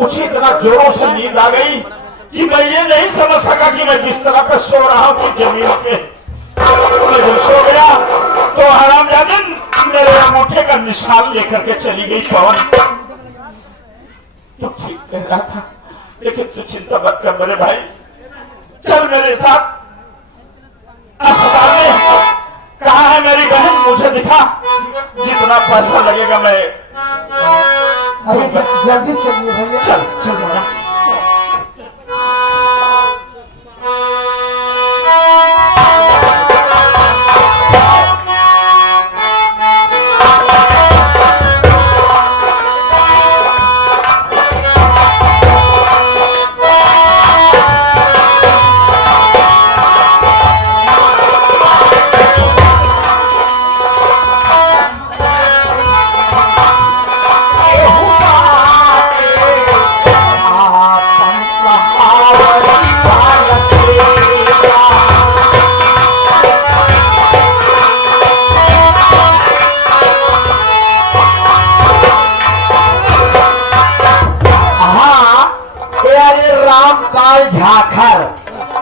मुझे इतना जोरों से नींद आ गई कि मैं ये नहीं समझ सका कि मैं किस तरह पे सो रहा हूँ कि जमीन पे। जब सो गया तो हरामजादी मेरे अंगूठे का निशान लेकर के चली गई पवन। तो ठीक कह रहा था, लेकिन तू चिंता मत कर मेरे भाई, चल मेरे साथ अस्पताल में। कहाँ है मेरी बहन, मुझे दिखा, जितना पैसा लगेगा मैं। जल्दी चलिए भैया। चल चल भैया।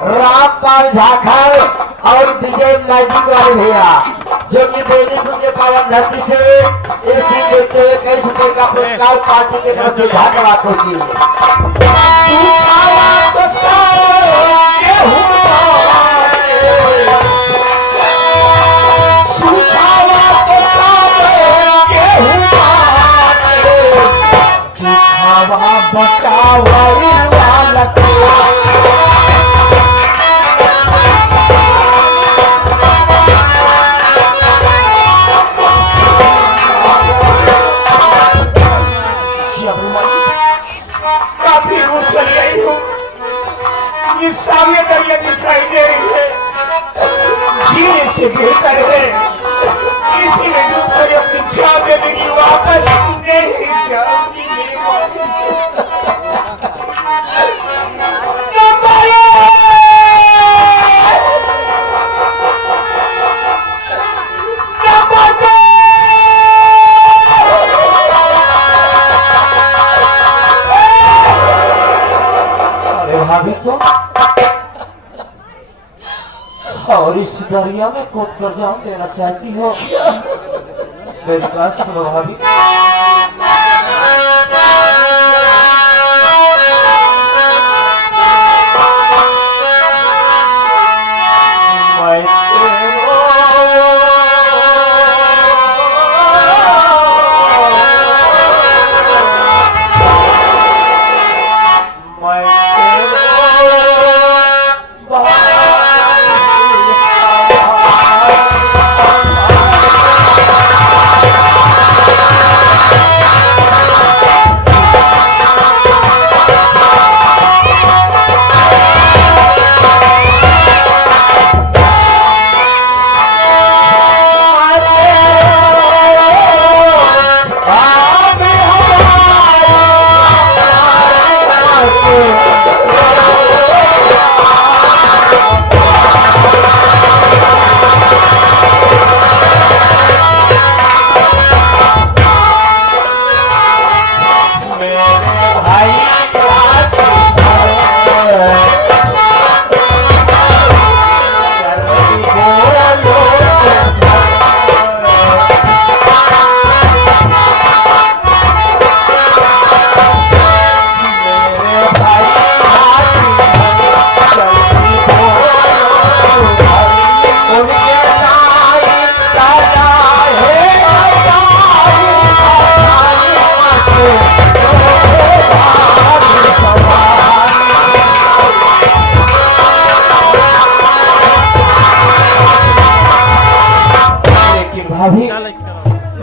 रामपाल झाखर और विजय मैजिक वाले भैया, जो कि बेनीपुर के पावन धरती से एसी देते हुए 21 रुपए का पुरस्कार पार्टी के तरफ से धन्यवाद होगी। काफी दूर चली आई हूँ, ये सामने दरिया दिखाई दे रही है, जीने से बेहतर है इसी में डूब कर अपनी जान दे देगी, वापस नहीं जाऊंगी। भाभी तो और इस दरिया में कूद कर जान देना चाहती हो? मेरी बात सुनो भाभी।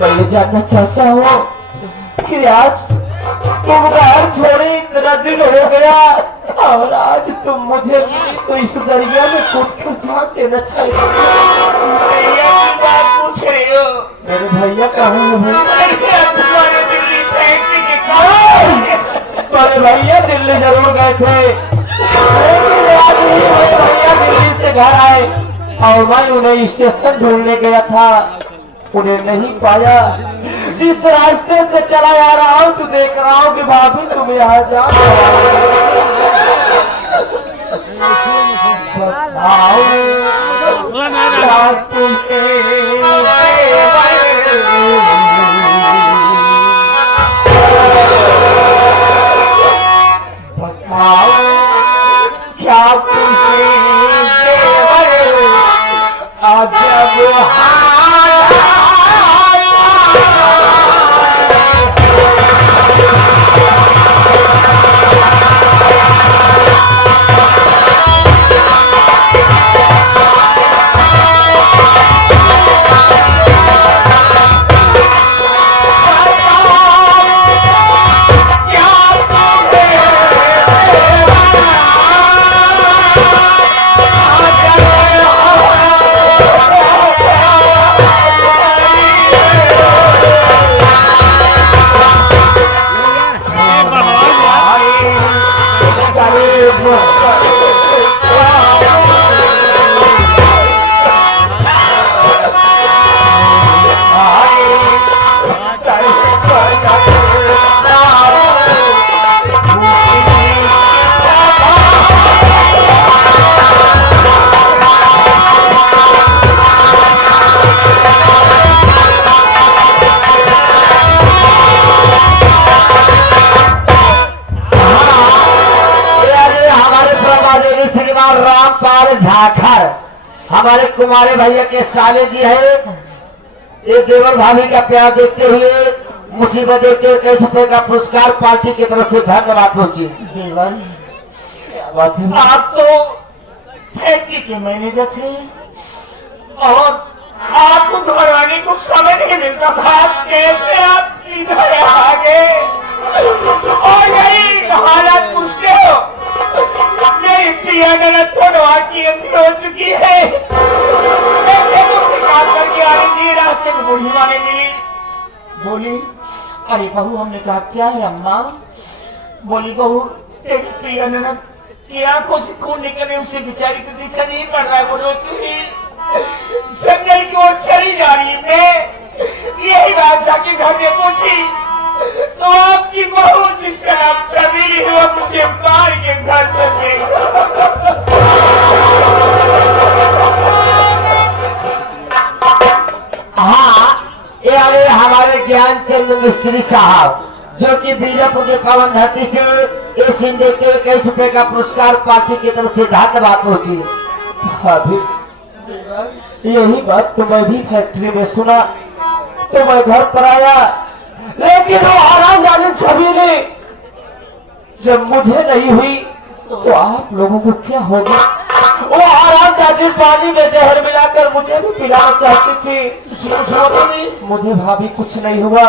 मैं जानना चाहता हूँ कि आज तुम घर छोड़े इतना दिन हो गया और आज तुम मुझे तो इस दरिया में कूद कर जान देना चाहिए। भैया की बात पूछ रही हो? मेरे भैया कहाँ है? बड़े भैया दिल्ली जरूर गए थे, भैया दिल्ली से घर आए और मैं उन्हें स्टेशन ढूंढने गया था, उन्हें नहीं पाया। जिस रास्ते से चला आ रहा हूँ तो देख रहा हूँ कि भाभी तुम यहाँ जाओ। बताओ क्या बताओ क्या रामपाल झाखर हमारे कुमारे भैया के साले जी है। ये देवर भाभी का प्यार देखते हुए, मुसीबत देखते हुए 21 रुपए का पुरस्कार पार्टी की तरफ से धन्यवाद पहुंची। देवर आप तो फैक्ट्री के मैनेजर थे और आपको घर आने को समय नहीं मिलता था, कैसे आप इधर आ गए और यही हालात पूछते हो। मेरी प्रिया गलत फोटवा की हो चुकी है। मुझसे काम करके आ रही थी, रास्ते में बूढ़ी माँ ने मिली, बोली अरे बहू, हमने कहा क्या है अम्मा? बोली बहू तेरी प्रिया ननद की आंखों से खून निकलने उसे बेचारी को दिखा नहीं पड़ रहा है, वो रोती जंगल की ओर चली जा रही है। मैं यही बात जाके घर में पूछी तो आपकी बहू जिसका नाम छबीली है वो मुझे मार के घर से फेंक। हाँ, ये हमारे ज्ञानचंद मिस्त्री साहब जो कि बीजापुर के पवन धरती से ये सीन देखते हुए 21 रुपए का पुरस्कार पार्टी की तरफ से धन्यवाद पहुंची। अभी यही बात तो मैं भी फैक्ट्री में सुना तो मैं घर पर आया, लेकिन वो आराम जालिम छबीली जब मुझे नहीं हुई तो आप लोगों को क्या होगा? वो आराम जालिम पानी में जहर मिलाकर मुझे भी पिलाना चाहती थी। मुझे भाभी कुछ नहीं हुआ,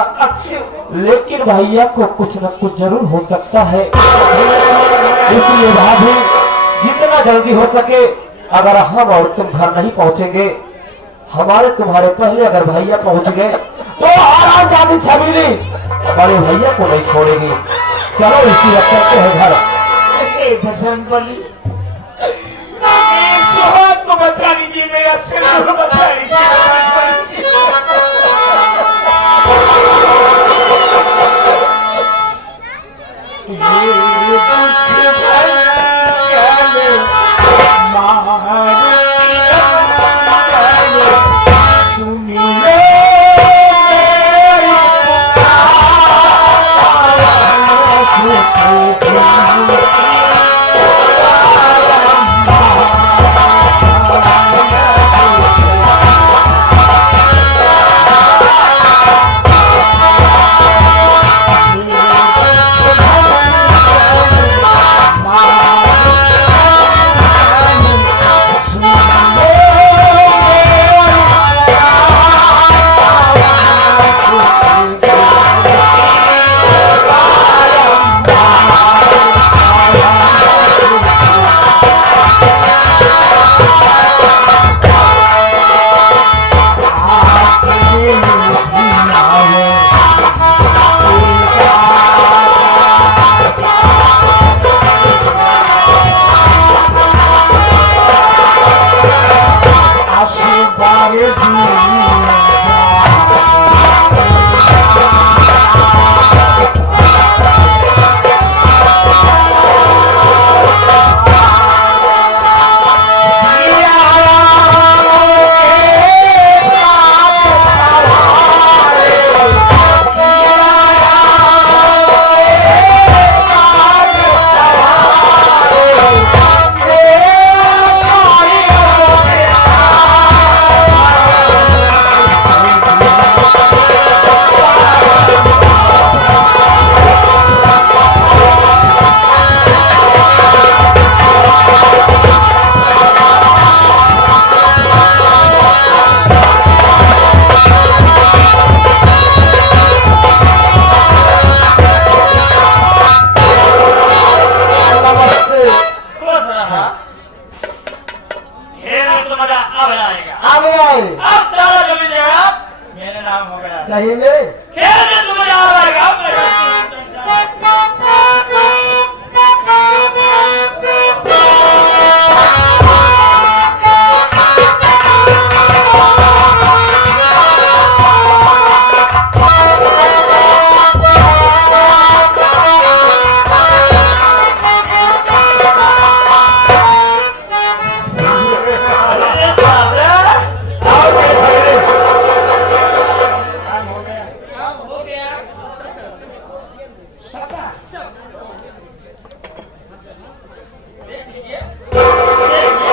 लेकिन भैया को कुछ न कुछ जरूर हो सकता है। इसलिए भाभी जितना जल्दी हो सके, अगर हम और तुम घर नहीं पहुंचेंगे, हमारे तुम्हारे पहले अगर भैया पहुंच गए तो आराम जाती छबीली हमारे भैया को नहीं छोड़ेगी। चलो इसी वक्त चलते हैं घर। को बचा लीजिए, मेरा सिर को बचा लीजिए।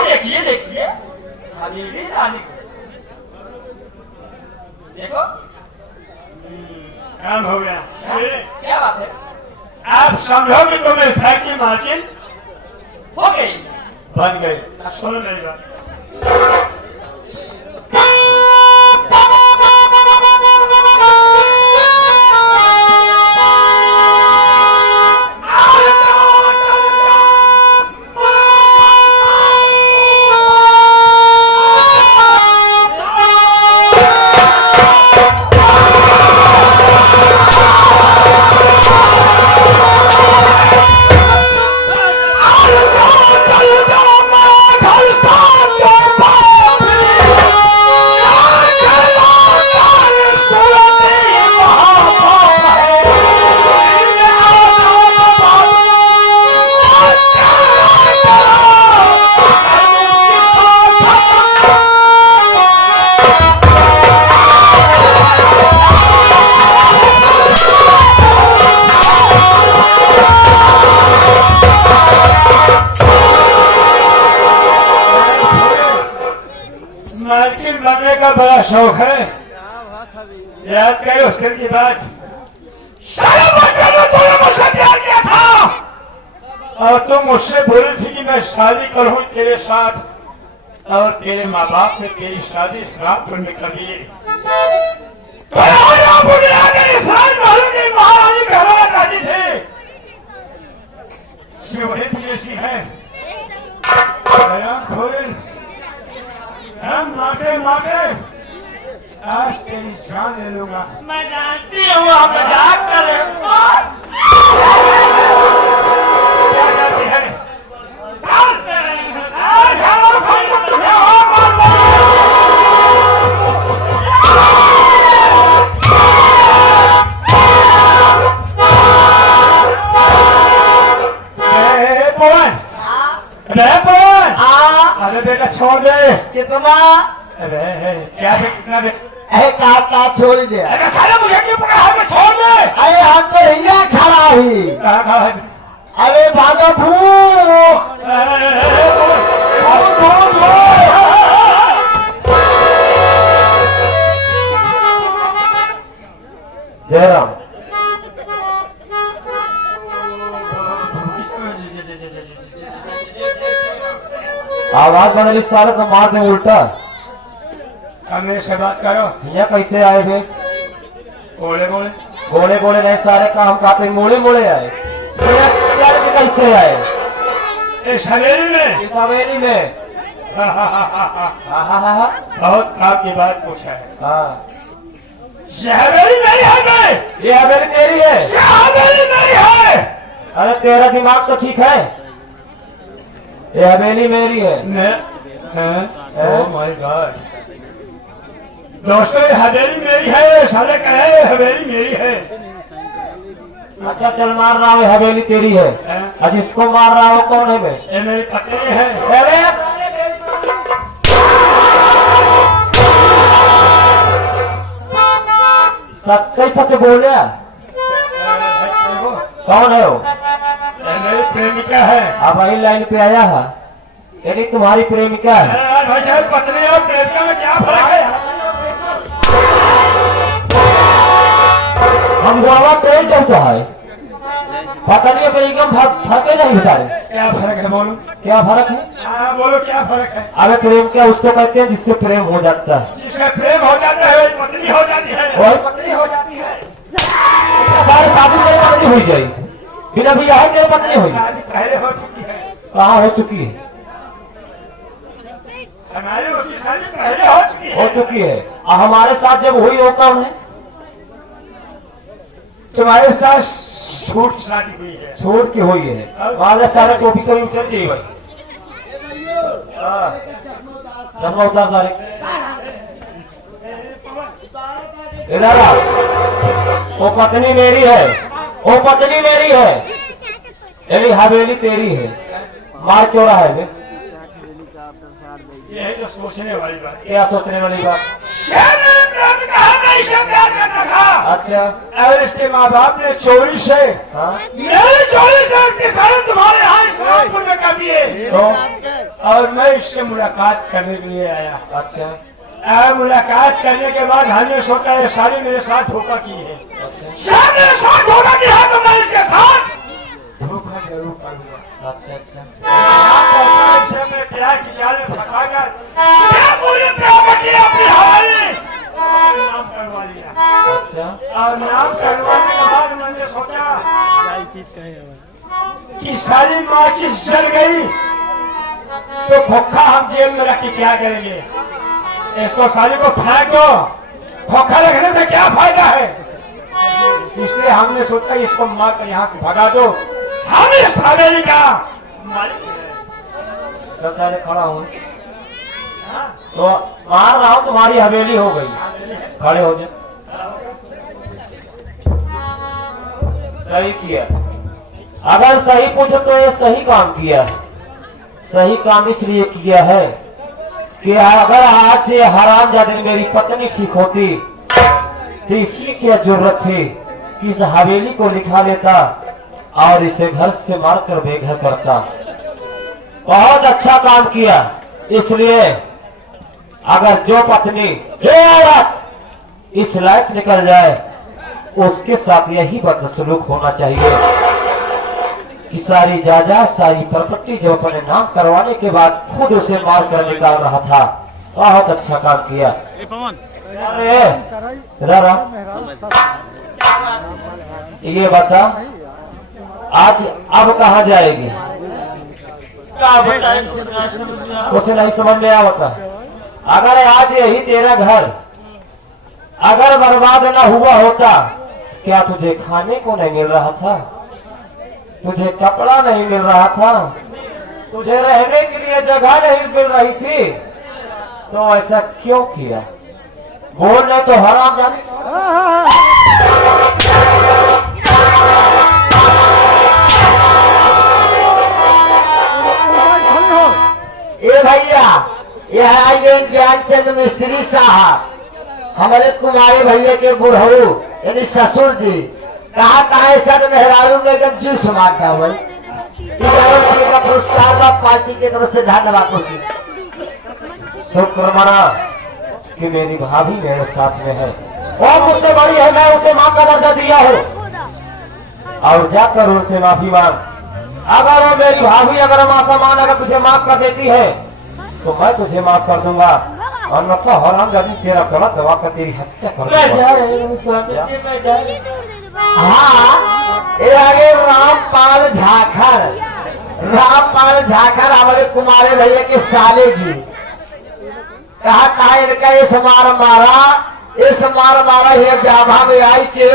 देखिए देखिए हवेली रानी देखो काम हो गया। क्या बात है, आप समझो कि तुम्हें घर की मालकिन हो गई। बन गई। सुनो मेरी बात। मालकिन बनने का बड़ा शौक है। याद करो उसके की बात। सारा बचपन में तूने मुझसे प्यार किया था और तुम मुझसे बोली थी कि मैं शादी करूं तेरे साथ और तेरे माँ बाप ने तेरी शादी खराब करने का लिए महारानी घरवाला राजी थे। वही जैसी है मांगे मांगे आज तेरी जान ले लूंगा। मैं जानती हूँ आप मजाक कर रहे हो। क्या करती है? अरे बेटा छोड़ दे। कितना अरे क्या दे कितना दे? का छोड़ दे। अरे साला मुझे क्यों पकड़ा है? मैं छोड़ दे। अरे हम तो यहाँ खड़ा ही। कहाँ है? अरे भागो भूख जयराम आवाज बदली सारे तो मार दे उल्टा। अब मेरे से बात करो। यहाँ कैसे आए थे? बोले बोले बोले बोले नहीं सारे काम खाते मोड़े मोड़े आए। कैसे आए? इस हवेली में इस हवेली में बहुत काम की बात पूछा है। हाँ ये हवेली मेरी है। मैं ये हवेली तेरी है। ये हवेली मेरी है। अरे तेरा दिमाग तो ठीक है। ये हवेली मेरी है। ओह माय गॉड दोस्तों ये हवेली मेरी है। साले कहे हवेली मेरी है। अच्छा चल मार रहा है हवेली तेरी है। आज इसको मार रहा हो कौन है बे? ये मेरी पत्नी है। अरे सच सच बोल रहा। कौन है वो? ये मेरी प्रेमिका है। अब वही लाइन पे आया है। यदि तुम्हारी प्रेमिका है। अरे भाई साहब पत्नी और प्रेमिका में क्या फर्क है? हम गोवा ट्रेन चलता है। पता नहीं है एकदम फर्क है नहीं सारे। क्या फर्क है बोलो? क्या फर्क है? हाँ बोलो क्या फर्क है? अबे प्रेम क्या उसको कहते हैं जिससे प्रेम हो जाता है। जिसका प्रेम हो जाता है वही पत्नी हो जाती है। वही पत्नी हो जाती है। सारे शादी मेरी पत्नी हुई जाएगी। बिना भी है तेरी पत्नी हुई। शादी पहले हो चुकी है। कहाँ हो चुकी है? हमारी उसकी शादी पहले हो चुकी है। हो चुकी है। और हमारे साथ जब हुई वो कौन है? तुम्हारे साथ छूट शादी हुई है। छोड़ की हुई है। हमारे सारे टोपी से चल जाइए भाई। चश्मा उतार सारे। इधर आ। वो पत्नी मेरी है। वो पत्नी मेरी है। यदि हवेली तेरी है। मार क्यों रहा है बे? ये है तो सोचने वाली बात। क्या सोचने वाली बात? मेरे प्रेम का हमें इसे प्यार करना था। अच्छा अगर इसके माँ बाप ने चोरी से हाँ मेरी चोरी से उसके कारण तुम्हारे यहाँ इस्लामपुर में कर दिए तो और मैं इससे मुलाकात करने के लिए आया। अच्छा मुलाकात करने के बाद हमने सोचा ये सारी मेरे साथ धोखा की है। शायद मेरे साथ धोखा किया है तो मैं इसके साथ धोखा जरूर करूंगा। अच्छा अच्छा इसे मैं प्यार की जाल में फंसाकर पूरी प्रॉपर्टी अपनी हवाले नाम करवा लिया। अच्छा और नाम करवाने के बाद मैंने सोचा कि सारी माचिस जल गई तो खोखा हम जेब में रख के क्या करेंगे? इसको साली को फेंक दो, खोखा रखने से क्या फायदा है? इसलिए हमने सोचा इसको मार कर यहाँ से भगा दो, हम इस हवेली का मालिक हैं। तो सारे खड़ा हूँ तो मार रहा हूँ, तुम्हारी हवेली हो गई। खड़े हो जाओ। सही किया। अगर सही पूछो तो ये सही काम किया है। सही काम इसलिए किया है कि अगर आज से हरामजादे मेरी पत्नी ठीक होती तो इसी की जरूरत थी कि इस हवेली को लिखा लेता और इसे घर से मारकर बेघर करता। बहुत अच्छा काम किया। इसलिए अगर जो पत्नी औरत इस लायक निकल जाए उसके साथ यही बदसलूक होना चाहिए कि सारी जायदाद सारी प्रॉपर्टी जो अपने नाम करवाने के बाद खुद उसे मार कर निकाल रहा था। बहुत अच्छा काम किया। अरे रारा ये बता आज अब कहाँ जाएगी? कुछ नहीं समझ में आवता। अगर आज यही तेरा घर अगर बर्बाद न हुआ होता, क्या तुझे खाने को नहीं मिल रहा था? तुझे कपड़ा नहीं मिल रहा था? तुझे रहने के लिए जगह नहीं मिल रही थी? तो ऐसा क्यों किया? बोलने तो हराम जाने। ए भैया, यह आइए ज्ञानचंद मिस्त्री साहब, हमारे कुमारी भैया के बुढ़ऊ यानी ससुर जी। कहाँ सद मेहरारू में एकदम जूस मारता हुआ का पुरस्कार बा पार्टी की तरफ से धन्यवाद होती। शुक्र मना कि मेरी भाभी मेरे साथ में है और मुझसे बड़ी है। मैं उसे माँ का दर्जा दिया हूँ और जाकर उनसे माफी मांग। अगर वो मेरी भाभी अगर माँ समान अगर तुझे माफ कर देती है तो मैं तुझे माफ कर दूंगा, और अन्यथा हराम जाती तेरा गला दबा कर तेरी हत्या कर दूंगा। हाँ, ये आगे रामपाल झाखर हमारे कुमारे भैया के साले जी। कहा इनका इस मार मारा ये जाभा में आई के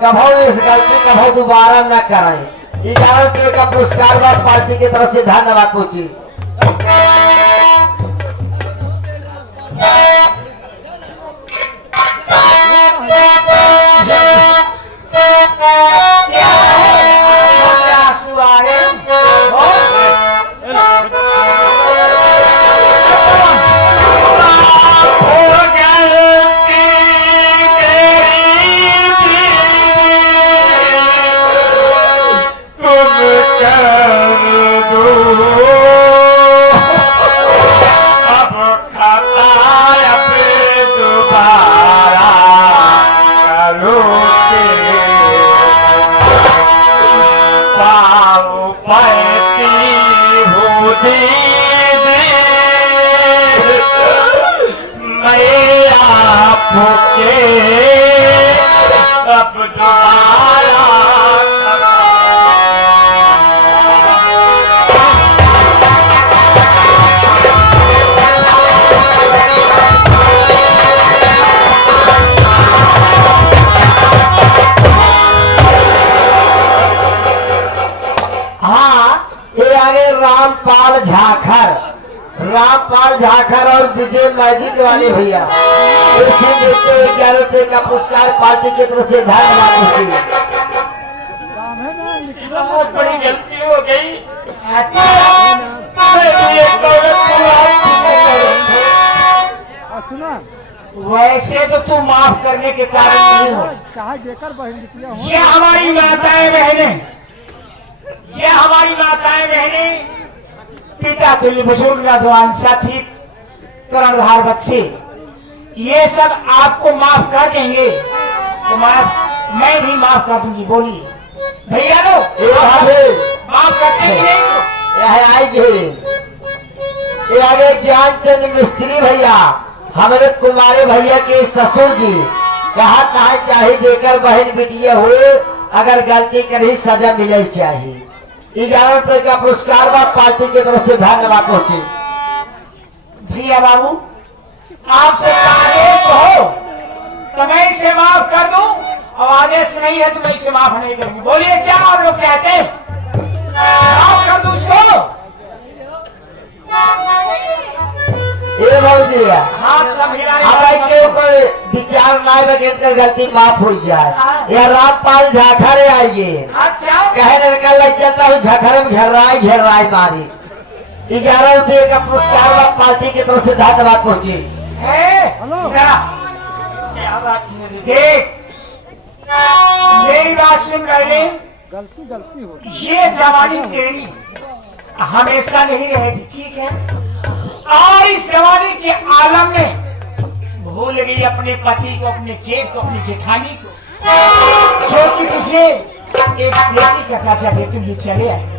कभो इस गलती कभो दोबारा न कराए। 11 रुपये का पुरस्कार बा पार्टी की तरफ से धन्यवाद पूछी। रामपाल झाखर और विजय मैजिक वाले भैया 11 रुपये का पुरस्कार पार्टी की तरफ से धन्यवाद। बहुत बड़ी गलती हो गई। सुना वैसे तो तू माफ करने के कारण नहीं हो। कहा जेकर बहन बिटिया हो ये हमारी माताएं बहनें, ये हमारी माताएं बहनें, पिता तुल्य बुजुर्ग नौजवान साथी कर्णधार बच्चे, ये सब आपको माफ कर देंगे तो मैं भी माफ कर दूंगी। बोलिए भैया लो, माफ करते हैं कि नहीं? यह आएंगे ये आगे ज्ञानचंद मिस्त्री भैया, हमारे कुमारे भैया के ससुर जी, कहा चाहे जेकर बहन बिटिया हो, अगर गलती करी सजा मिले चाहिए। 11 रुपए का पुरस्कार व पार्टी की तरफ से धन्यवाद पहुंचे। भैया बाबू, आपसे आदेश हो तो मैं इसे माफ कर दूं, और आदेश नहीं है तो मैं इसे माफ नहीं करूंगी। बोलिए क्या आप लोग चाहते हैं? माफ कर दूं इसको? ये मौजी हाथ सब हिलाए। हमारे के कोई विचार ना बगैर गलती माफ हो जाए। या रामपाल झाखरे आइए, अच्छा, कहने निकल चलता हूँ झखरे में घेराई मारी। 11 रुपये का पुरस्कार व पार्टी की तरफ से धन्यवाद पहुंचे। हेलो। क्या बात है? देख, मेरी बात सुन रहे, गलती हो ये जवानी तेरी हमेशा नहीं रहेगी, ठीक है? और इस जवानी के आलम में भूल गई अपने पति को, अपने जेठ को, अपनी जेठानी को, जो कि तुझे एक बेटी का दर्जा देते हुए चले आए।